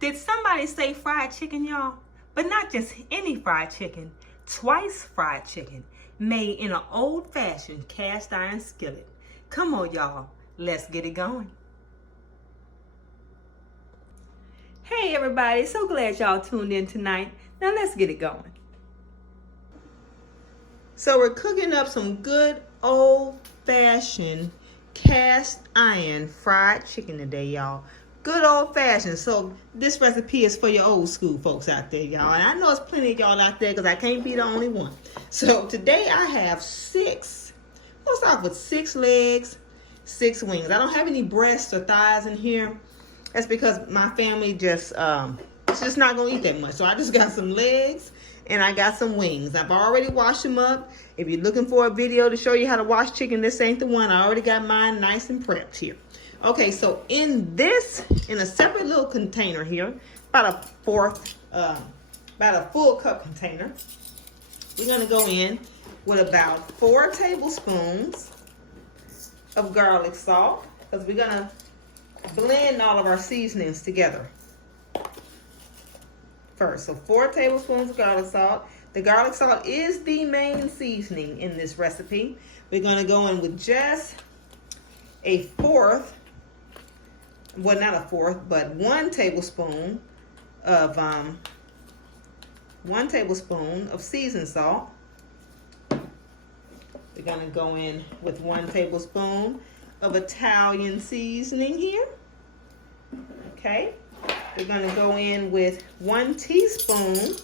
Did somebody say fried chicken, y'all? But not just any fried chicken. Twice fried chicken, made in an old-fashioned cast iron skillet. Come on, y'all. Let's get it going. Hey, everybody. So glad y'all tuned in tonight. Now, let's get it going. So we're cooking up some good old-fashioned cast iron fried chicken today, y'all. Good old-fashioned. So this recipe is for your old school folks out there, y'all. And I know it's plenty of y'all out there because I can't be the only one. So today I have we'll start with 6 legs, 6 wings. I don't have any breasts or thighs in here. That's because my family it's just not going to eat that much. So I just got some legs and I got some wings. I've already washed them up. If you're looking for a video to show you how to wash chicken, this ain't the one. I already got mine nice and prepped here. Okay, so in a separate little container here, about a full cup container, we're gonna go in with about 4 tablespoons of garlic salt, because we're gonna blend all of our seasonings together first. So 4 tablespoons of garlic salt. The garlic salt is the main seasoning in this recipe. We're gonna go in with just a fourth, well, not a fourth, but 1 tablespoon of seasoned salt. We're gonna go in with 1 tablespoon of Italian seasoning here. Okay, we're gonna go in with 1 teaspoon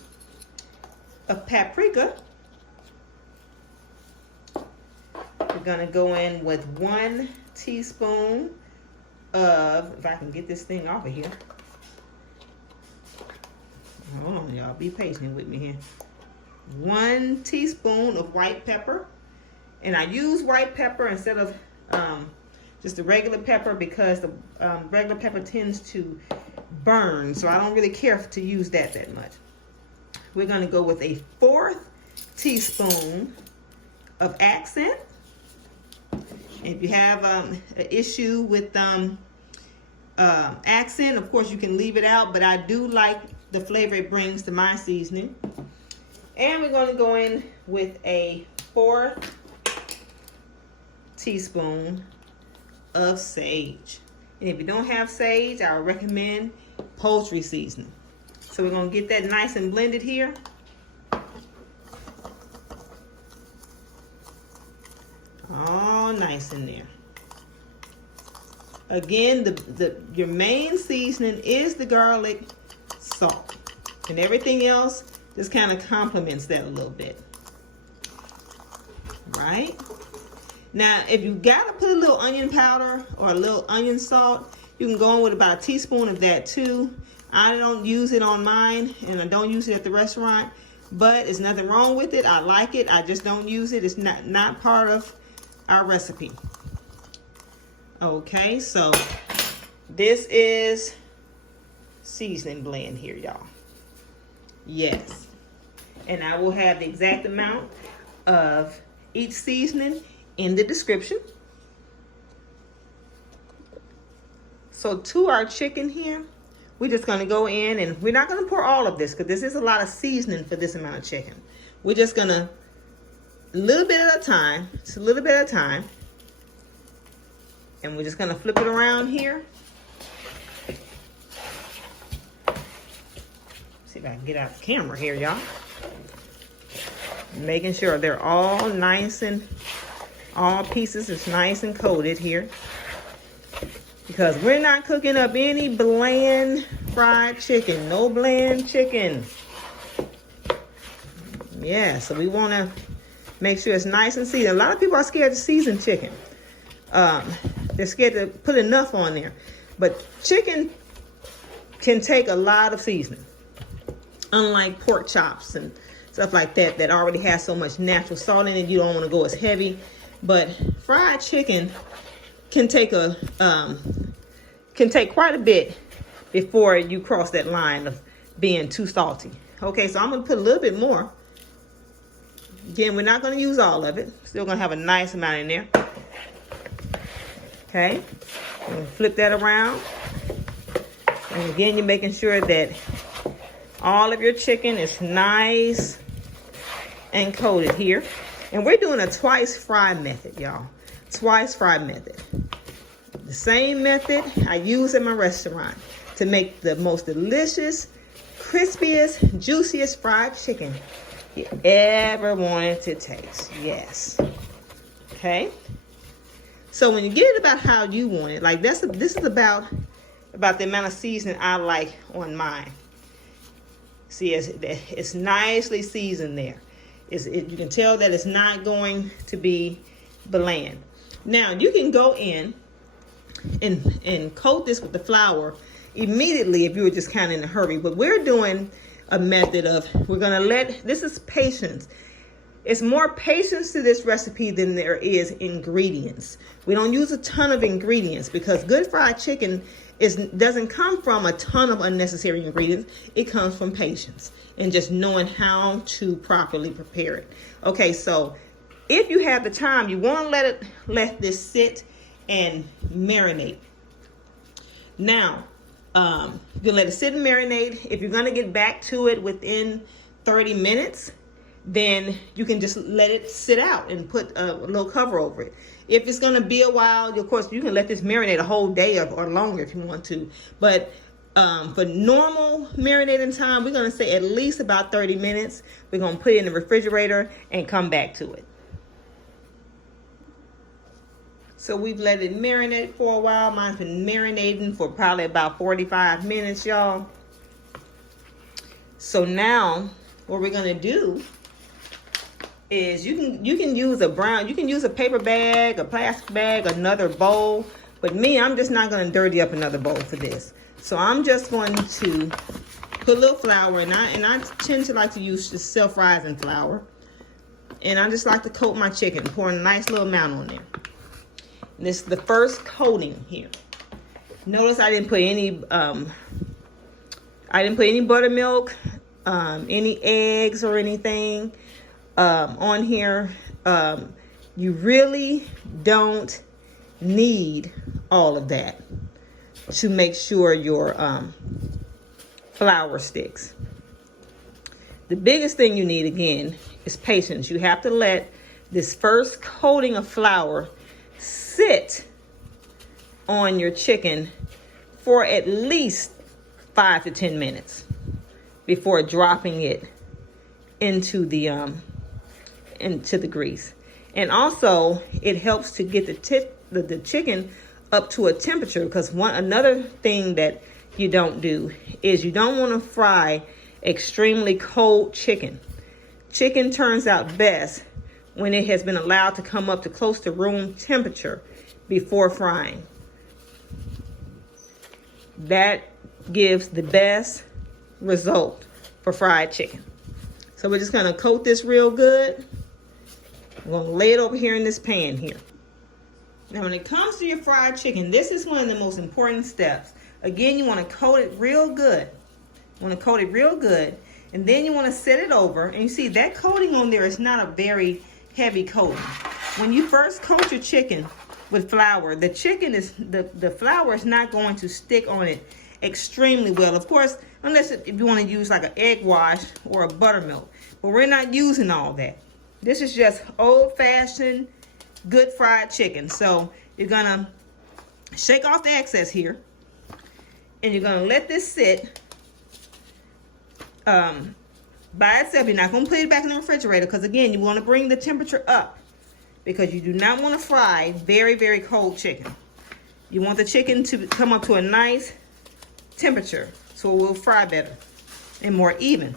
of paprika. We're gonna go in with 1 teaspoon of, if I can get this thing off of here. Hold on, y'all. Be patient with me here. 1 teaspoon of white pepper. And I use white pepper instead of just the regular pepper because the regular pepper tends to burn. So I don't really care to use that much. We're going to go with a 1/4 teaspoon of accent. If you have an issue with accent, of course you can leave it out, but I do like the flavor it brings to my seasoning. And we're going to go in with a 1/4 teaspoon of sage. And if you don't have sage, I would recommend poultry seasoning. So we're going to get that nice and blended here. All nice in there. Again, your main seasoning is the garlic salt, and everything else just kind of complements that a little bit. Right? Now, if you gotta put a little onion powder or a little onion salt, you can go in with about a teaspoon of that too. I don't use it on mine, and I don't use it at the restaurant, but there's nothing wrong with it. I like it. I just don't use it. It's not part of our recipe. Okay, so this is seasoning blend here, y'all. Yes. And I will have the exact amount of each seasoning in the description. So to our chicken here, we're just going to go in, and we're not going to pour all of this because this is a lot of seasoning for this amount of chicken. We're just going to, a little bit at a time, just a little bit at a time. And we're just going to flip it around here. See if I can get out the camera here, y'all. Making sure they're all nice and all pieces is nice and coated here. Because we're not cooking up any bland fried chicken. No bland chicken. Yeah, so we want to make sure it's nice and seasoned. A lot of people are scared to season chicken. They're scared to put enough on there. But chicken can take a lot of seasoning. Unlike pork chops and stuff like that that already has so much natural salt in it, you don't want to go as heavy. But fried chicken can take quite a bit before you cross that line of being too salty. Okay, so I'm going to put a little bit more. Again, we're not going to use all of it. Still going to have a nice amount in there. Okay, flip that around. And again, you're making sure that all of your chicken is nice and coated here. And we're doing a twice fry method, y'all. Twice fry method. The same method I use in my restaurant to make the most delicious, crispiest, juiciest fried chicken you ever wanted to taste. Yes. Okay. So when you get it about how you want it, like this is about the amount of seasoning I like on mine. See, it's nicely seasoned there. You can tell that it's not going to be bland. Now you can go in and coat this with the flour immediately if you were just kind of in a hurry. But we're doing a method of, this is patience. It's more patience to this recipe than there is ingredients. We don't use a ton of ingredients because good fried chicken doesn't come from a ton of unnecessary ingredients. It comes from patience and just knowing how to properly prepare it. Okay, so if you have the time, you want to let this sit and marinate. Now, you can let it sit and marinate. If you're going to get back to it within 30 minutes, then you can just let it sit out and put a little cover over it. If it's going to be a while, of course, you can let this marinate a whole day or longer if you want to. But for normal marinating time, we're going to say at least about 30 minutes. We're going to put it in the refrigerator and come back to it. So we've let it marinate for a while. Mine's been marinating for probably about 45 minutes, y'all. So now what we're going to do is you can use a paper bag, a plastic bag, another bowl. But me, I'm just not going to dirty up another bowl for this. So I'm just going to put a little flour, and I tend to like to use just self-rising flour. And I just like to coat my chicken, pour a nice little amount on there. And this is the first coating here. Notice I didn't put any buttermilk, any eggs or anything on here. You really don't need all of that to make sure your flour sticks. The biggest thing you need, again, is patience. You have to let this first coating of flour sit on your chicken for at least 5 to 10 minutes before dropping it into the grease. And also it helps to get the chicken up to a temperature, because another thing that you don't do is you don't want to fry extremely cold chicken. Chicken turns out best when it has been allowed to come up to close to room temperature before frying. That gives the best result for fried chicken. So we're just going to coat this real good. I'm going to lay it over here in this pan here. Now when it comes to your fried chicken, this is one of the most important steps. Again, you want to coat it real good. You want to coat it real good. And then you want to set it over. And you see that coating on there is not a very heavy coating. When you first coat your chicken with flour, the flour is not going to stick on it extremely well. Of course, unless if you want to use like an egg wash or a buttermilk. But we're not using all that. This is just old-fashioned good fried chicken. So you're going to shake off the excess here. And you're going to let this sit by itself. You're not going to put it back in the refrigerator because, again, you want to bring the temperature up because you do not want to fry very, very cold chicken. You want the chicken to come up to a nice temperature so it will fry better and more even.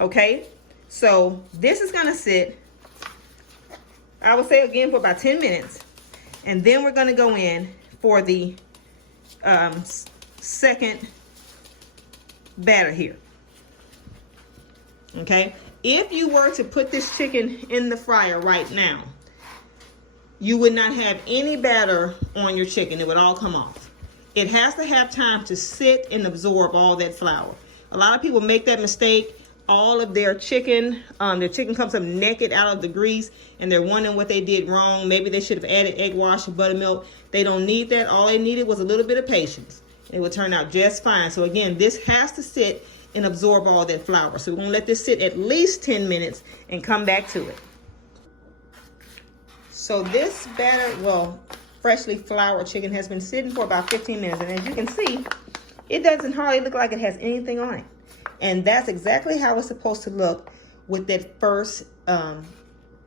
Okay, so this is going to sit, I would say, again, for about 10 minutes. And then we're going to go in for the second batter here. Okay, if you were to put this chicken in the fryer right now, you would not have any batter on your chicken. It would all come off. It has to have time to sit and absorb all that flour. A lot of people make that mistake. All of their chicken comes up naked out of the grease, and they're wondering what they did wrong. Maybe they should have added egg wash or buttermilk. They don't need that. All they needed was a little bit of patience. It will turn out just fine. So again, this has to sit and absorb all that flour. So we're gonna let this sit at least 10 minutes and come back to it. So this batter, well, freshly floured chicken has been sitting for about 15 minutes. And as you can see, it doesn't hardly look like it has anything on it. And that's exactly how it's supposed to look with that first,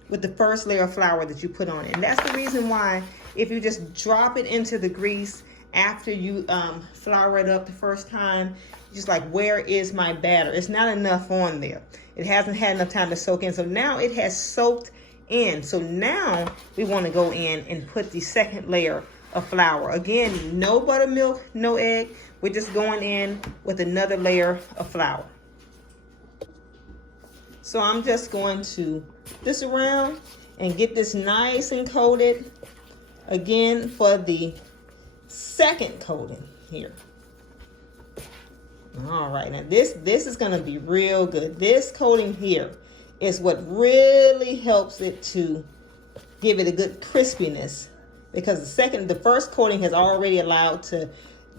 with the first layer of flour that you put on it. And that's the reason why if you just drop it into the grease after you flour it up the first time, just like, where is my batter? It's not enough on there. It hasn't had enough time to soak in. So now it has soaked in. So now we want to go in and put the second layer of flour. Again, no buttermilk, no egg. We're just going in with another layer of flour. So I'm just going to this around and get this nice and coated again for the second coating here. All right, now this is going to be real good. This coating here is what really helps it to give it a good crispiness, because the first coating has already allowed to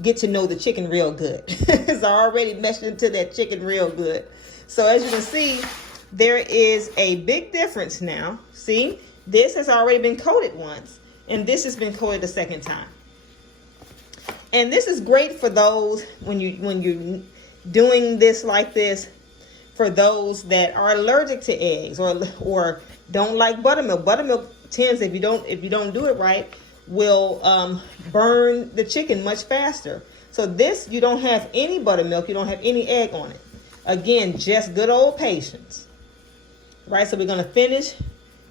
get to know the chicken real good. It's already meshed into that chicken real good. So as you can see, there is a big difference now. See, this has already been coated once, and this has been coated a second time. And this is great for those when you're doing this like this, for those that are allergic to eggs or don't like buttermilk. Buttermilk tends, if you don't do it right, will burn the chicken much faster. So this, you don't have any buttermilk, you don't have any egg on it. Again, just good old patience. Right, so we're gonna finish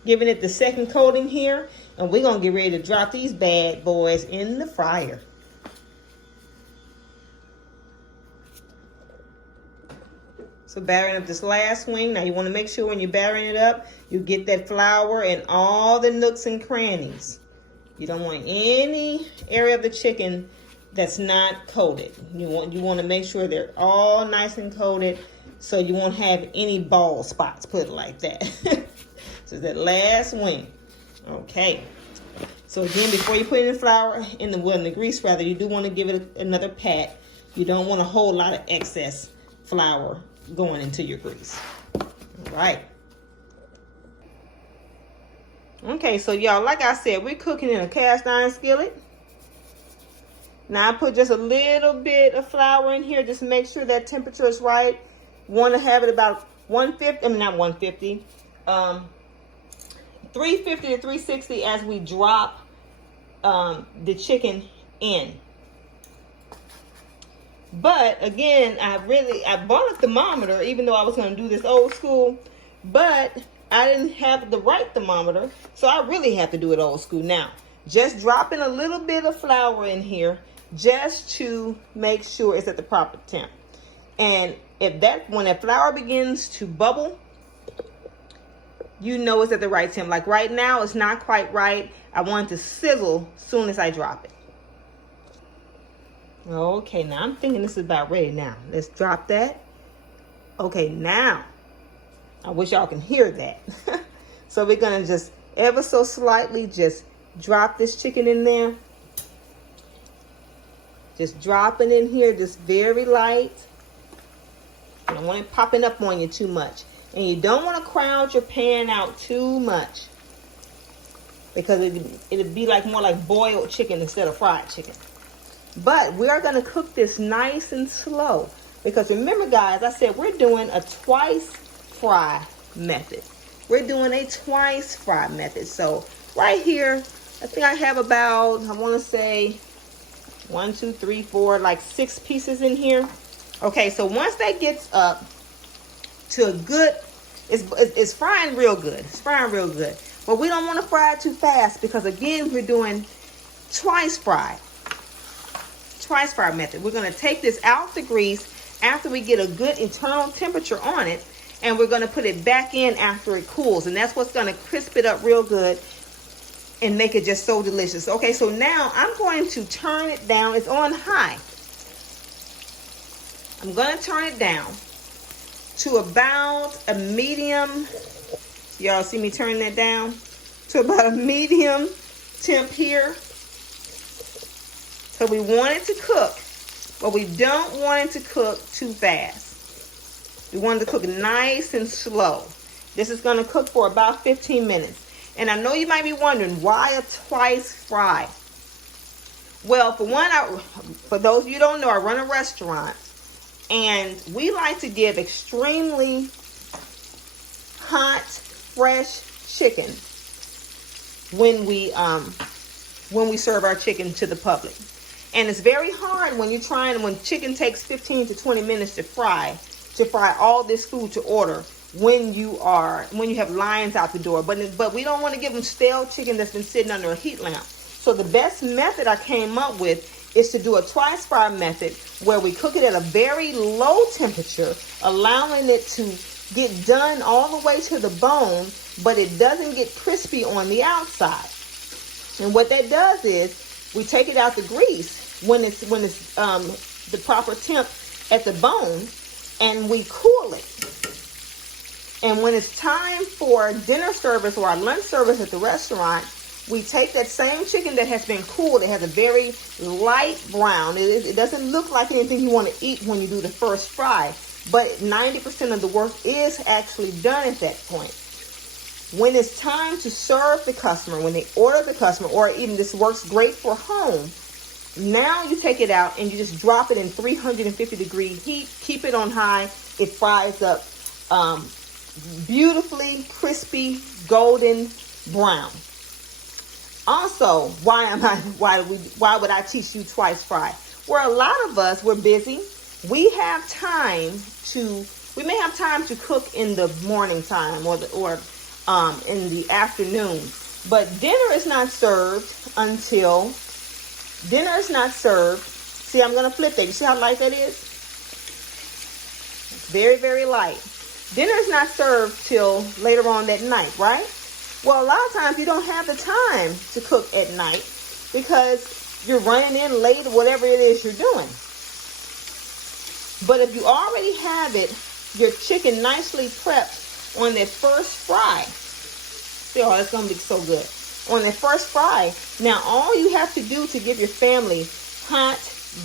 giving it the second coating here, and we're gonna get ready to drop these bad boys in the fryer. So battering up this last wing. Now you want to make sure when you're battering it up, you get that flour in all the nooks and crannies. You don't want any area of the chicken that's not coated. You want to make sure they're all nice and coated, so you won't have any bald spots, put it like that. So that last wing. Okay. So again, before you put in the flour, in the grease rather, you do want to give it another pat. You don't want a whole lot of excess flour going into your grease. All right. Okay, so y'all, like I said, we're cooking in a cast iron skillet. Now I put just a little bit of flour in here just to make sure that temperature is right. Want to have it about 150, I mean not 150, 350 to 360 as we drop the chicken in. But again, I bought a thermometer, even though I was going to do this old school, but I didn't have the right thermometer, so I really have to do it old school now. Just dropping a little bit of flour in here just to make sure it's at the proper temp. And when that flour begins to bubble, you know it's at the right temp. Like right now, it's not quite right. I want it to sizzle as soon as I drop it. Okay, now I'm thinking this is about ready now. Let's drop that. Okay, now, I wish y'all can hear that. So we're gonna just ever so slightly just drop this chicken in there. Just drop it in here, just very light. You don't want it popping up on you too much. And you don't want to crowd your pan out too much, because it'd be more like boiled chicken instead of fried chicken. But we are going to cook this nice and slow, because remember, guys, I said we're doing a twice fry method. We're doing a twice fry method. So right here, I think I have about, I want to say 1, 2, 3, 4, like 6 pieces in here. Okay, so once that gets up to a good, it's frying real good. It's frying real good. But we don't want to fry it too fast, because again, we're doing twice fry method. We're going to take this out the grease after we get a good internal temperature on it, and we're going to put it back in after it cools, and that's what's going to crisp it up real good and make it just so delicious. Okay, so now I'm going to turn it down. It's on high. I'm going to turn it down to about a medium. Y'all see me turning that down to about a medium temp here. So we want it to cook but we don't want it to cook too fast. We want it to cook nice and slow. This is going to cook for about 15 minutes. And I know you might be wondering, why a twice fry? Well, for those of you who don't know, I run a restaurant, and we like to give extremely hot, fresh chicken when we serve our chicken to the public. And it's very hard when chicken takes 15 to 20 minutes to fry all this food to order when you have lines out the door. But we don't want to give them stale chicken that's been sitting under a heat lamp. So the best method I came up with is to do a twice fry method, where we cook it at a very low temperature, allowing it to get done all the way to the bone, but it doesn't get crispy on the outside. And what that does is we take it out the grease when it's the proper temp at the bone, and we cool it. And when it's time for dinner service or our lunch service at the restaurant, we take that same chicken that has been cooled. It has a very light brown. It doesn't look like anything you want to eat when you do the first fry, but 90% of the work is actually done at that point. When it's time to serve the customer, when they order the customer, or even this works great for home, now you take it out and you just drop it in 350-degree heat. Keep it on high. It fries up beautifully crispy, golden brown. Also, why would I teach you twice fry? Well, a lot of us, we're busy. We may have time to cook in the morning time or in the afternoon, but dinner is not served. See, I'm going to flip that. You see how light that is? It's very, very light. Dinner is not served till later on that night, right? Well, a lot of times you don't have the time to cook at night because you're running in late or whatever it is you're doing. But if you already have your chicken nicely prepped on that first fry, see, oh, it's going to be so good. On that first fry, now all you have to do to give your family hot,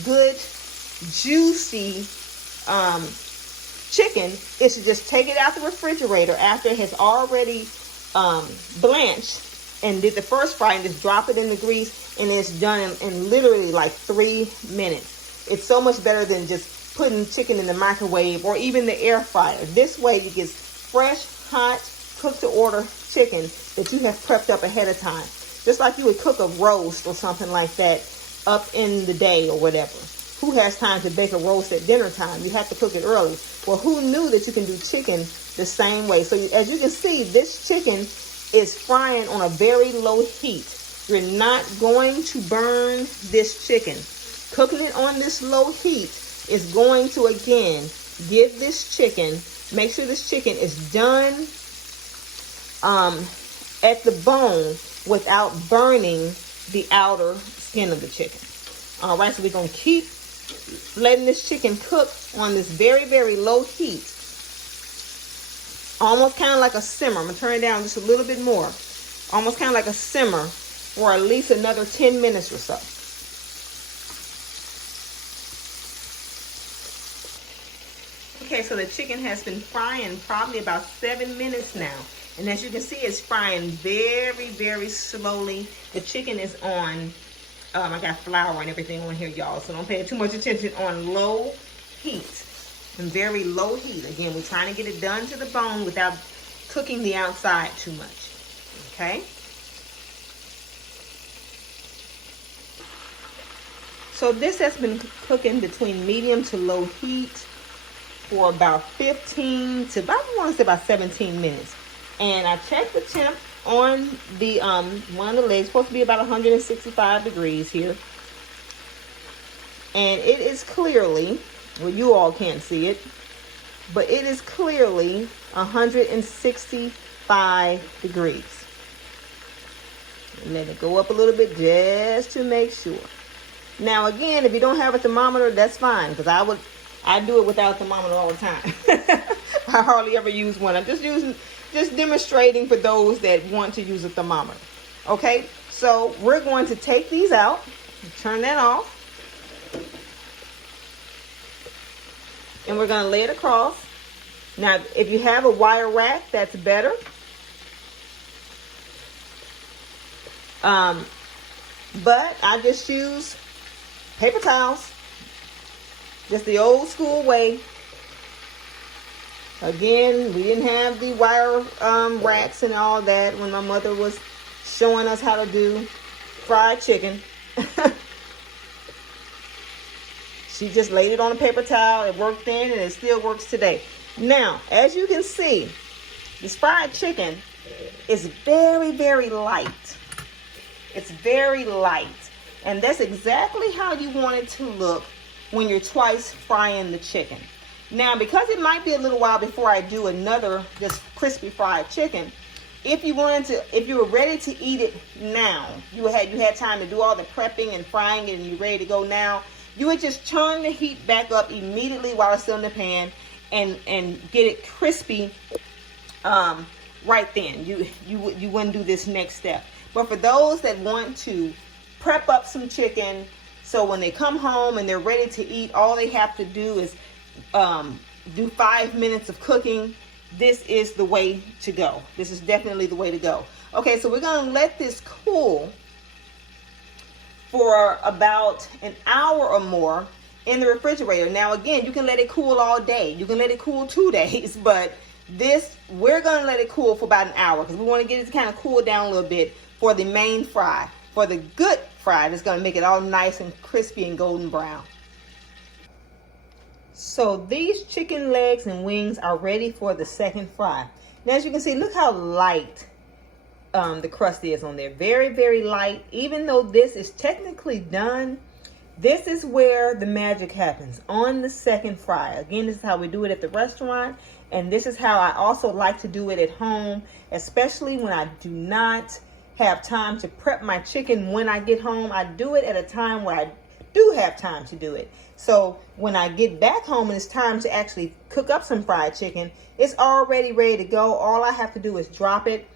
good, juicy chicken is to just take it out the refrigerator after it has already blanched and did the first fry, and just drop it in the grease, and it's done in literally like 3 minutes. It's so much better than just putting chicken in the microwave or even the air fryer. This way you get fresh, hot, cooked to order chicken that you have prepped up ahead of time. Just like you would cook a roast or something like that up in the day or whatever. Who has time to bake a roast at dinner time? You have to cook it early. Well, who knew that you can do chicken the same way? So as you can see, this chicken is frying on a very low heat. You're not going to burn this chicken. Cooking it on this low heat is going to, again, give this chicken, make sure this chicken is done at the bone without burning the outer skin of the chicken. All right, so we're going to keep letting this chicken cook on this very, very low heat. Almost kind of like a simmer. I'm going to turn it down just a little bit more. Almost kind of like a simmer for at least another 10 minutes or so. Okay, so the chicken has been frying probably about 7 minutes now. And as you can see, it's frying very, very slowly. The chicken is on, I got flour and everything on here, y'all. So don't pay too much attention, on low heat. And very low heat. Again, we're trying to get it done to the bone without cooking the outside too much. Okay? So this has been cooking between medium to low heat for about 15 to about, I want to say about 17 minutes. And I checked the temp on the one of the legs. Supposed to be about 165 degrees here. And it is clearly, well, you all can't see it, but it is clearly 165 degrees. And let it go up a little bit just to make sure. Now again, if you don't have a thermometer, that's fine, because I do it without a thermometer all the time. I hardly ever use one. I'm just demonstrating for those that want to use a thermometer. Okay, so we're going to take these out, turn that off. and we're going to lay it across. Now, if you have a wire rack, that's better. But I just use paper towels. Just the old school way. Again, we didn't have the wire racks and all that when my mother was showing us how to do fried chicken. She just laid it on a paper towel. It worked then and it still works today. Now, as you can see, this fried chicken is very, very light. It's very light. And that's exactly how you want it to look when you're twice frying the chicken. Now, because it might be a little while before I do another just crispy fried chicken, if you were ready to eat it now, you had time to do all the prepping and frying it and you're ready to go now, you would just turn the heat back up immediately while it's still in the pan and get it crispy right then. You wouldn't do this next step. But for those that want to prep up some chicken, so when they come home and they're ready to eat, all they have to do is do 5 minutes of cooking. This is the way to go. This is definitely the way to go. Okay, so we're going to let this cool for about an hour or more in the refrigerator. Now, again, you can let it cool all day. You can let it cool 2 days, but we're going to let it cool for about an hour because we want to get it to kind of cool down a little bit for the main fry. For the good fry, that's going to make it all nice and crispy and golden brown. So these chicken legs and wings are ready for the second fry. Now, as you can see, look how light the crust is on there. Very, very light. Even though this is technically done, this is where the magic happens, on the second fry. Again, this is how we do it at the restaurant, and this is how I also like to do it at home, especially when I do not have time to prep my chicken when I get home. I do it at a time where I do have time to do it. So when I get back home and it's time to actually cook up some fried chicken, it's already ready to go. All I have to do is drop it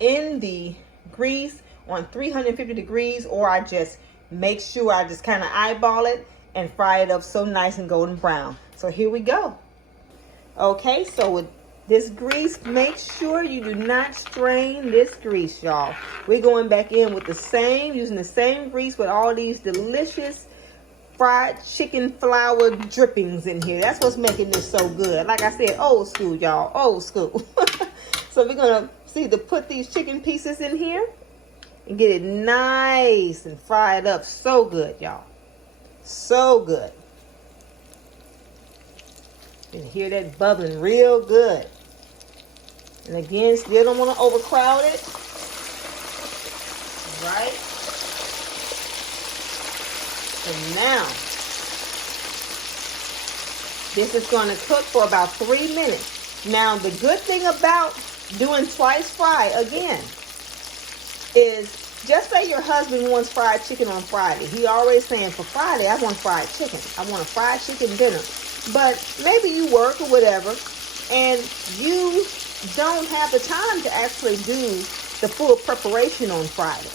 in the grease on 350 degrees, or I just make sure I just kind of eyeball it and fry it up so nice and golden brown. So here we go. Okay, so with this grease, make sure you do not strain this grease, y'all. We're going back in with using the same grease with all these delicious fried chicken flour drippings in here. That's what's making this so good. Like I said, old school, y'all, old school. So we're gonna put these chicken pieces in here and get it nice and fried up. So good, y'all. So good. You can hear that bubbling real good. And again, still don't want to overcrowd it. Right? And now, this is going to cook for about 3 minutes. Now, the good thing about doing twice fry, again, is just say your husband wants fried chicken on Friday. He always saying, for Friday, I want fried chicken. I want a fried chicken dinner. But maybe you work or whatever, and you don't have the time to actually do the full preparation on Friday.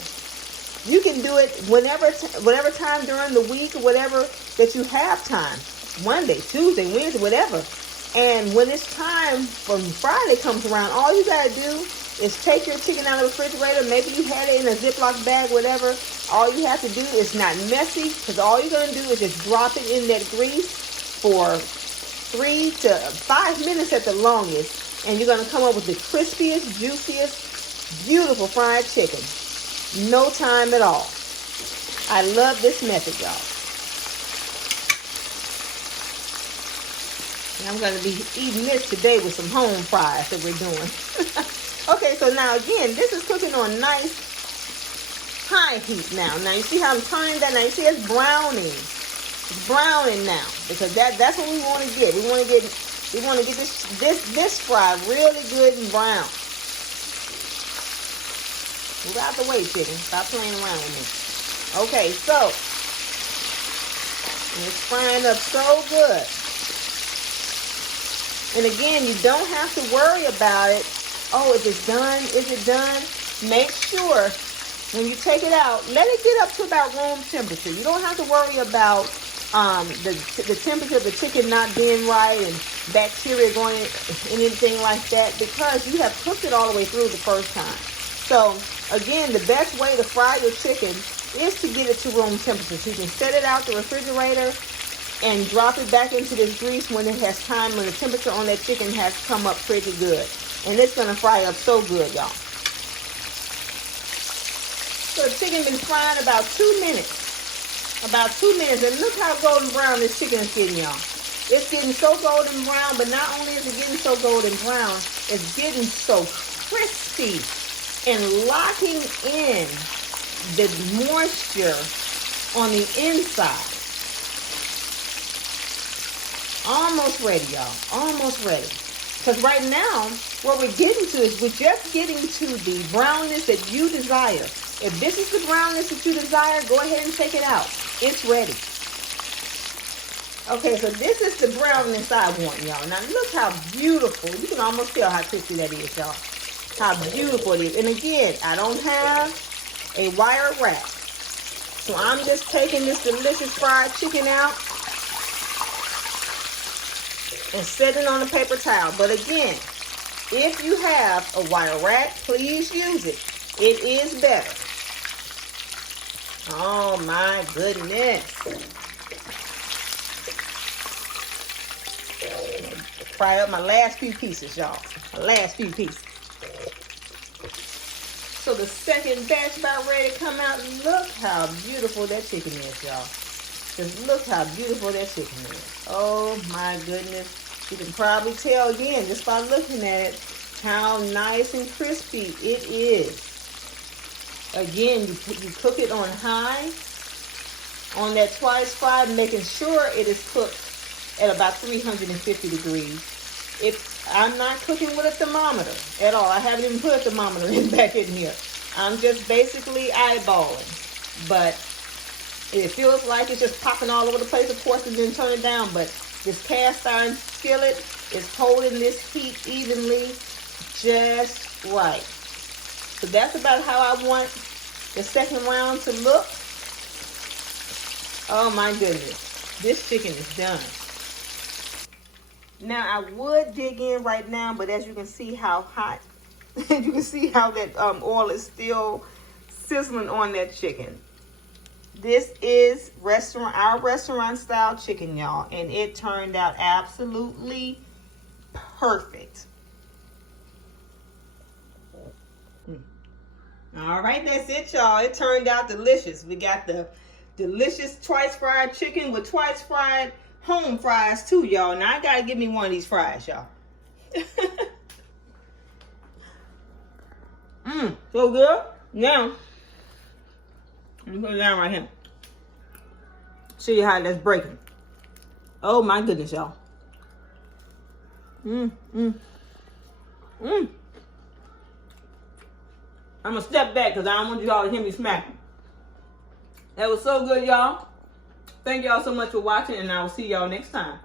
You can do it whatever time during the week or whatever that you have time. Monday, Tuesday, Wednesday, whatever. And when it's time for Friday comes around, all you got to do is take your chicken out of the refrigerator. Maybe you had it in a Ziploc bag, whatever. All you have to do is not messy, because all you're going to do is just drop it in that grease for 3 to 5 minutes at the longest. And you're going to come up with the crispiest, juiciest, beautiful fried chicken. No time at all. I love this method, y'all. And I'm going to be eating this today with some home fries that we're doing. Okay, so now again, this is cooking on nice high heat now. Now you see how I'm turning that? Now you see it's browning. It's browning now, because that's what we want to get. We want to get this fried really good and brown. Move out the way, chicken. Stop playing around with me. Okay, so it's frying up so good. And again, you don't have to worry about it. Oh, is it done? Is it done? Make sure when you take it out, let it get up to about room temperature. You don't have to worry about the temperature of the chicken not being right and bacteria going in, anything like that, because you have cooked it all the way through the first time. So again, the best way to fry your chicken is to get it to room temperature. So you can set it out the refrigerator and drop it back into this grease when it has time, when the temperature on that chicken has come up pretty good. And it's going to fry up so good, y'all. So the chicken been frying about 2 minutes. About 2 minutes. And look how golden brown this chicken is getting, y'all. It's getting so golden brown, but not only is it getting so golden brown, it's getting so crispy and locking in the moisture on the inside. Almost ready, y'all. Almost ready. Because right now, what we're getting to is we're just getting to the brownness that you desire. If this is the brownness that you desire, go ahead and take it out. It's ready. Okay, so this is the brownness I want, y'all. Now look how beautiful. You can almost tell how crispy that is, y'all. How beautiful it is. And again, I don't have a wire rack. So I'm just taking this delicious fried chicken out and setting it on a paper towel. But again, if you have a wire rack, please use it. It is better. Oh my goodness. Fry up my last few pieces, y'all. My last few pieces. So the second batch about ready to come out. Look how beautiful that chicken is, y'all. Just look how beautiful that chicken is. Oh my goodness. You can probably tell again just by looking at it how nice and crispy it is. Again, you cook it on high on that twice fried, making sure it is cooked at about 350 degrees. I'm not cooking with a thermometer at all. I haven't even put a thermometer back in here. I'm just basically eyeballing. But it feels like it's just popping all over the place. Of course, it's been turned down, but this cast iron skillet is holding this heat evenly just right. So that's about how I want the second round to look. Oh my goodness. This chicken is done. Now I would dig in right now, but as you can see how hot, you can see how that oil is still sizzling on that chicken. This is our restaurant style chicken, y'all, and it turned out absolutely perfect. All right, that's it, y'all. It turned out delicious. We got the delicious twice fried chicken with twice fried home fries too, y'all. Now I gotta give me one of these fries, y'all. So good. Now, let me put it down right here. Show you how that's breaking. Oh my goodness, y'all. I'm gonna step back because I don't want y'all to hear me smacking. That was so good, y'all. Thank y'all so much for watching, and I will see y'all next time.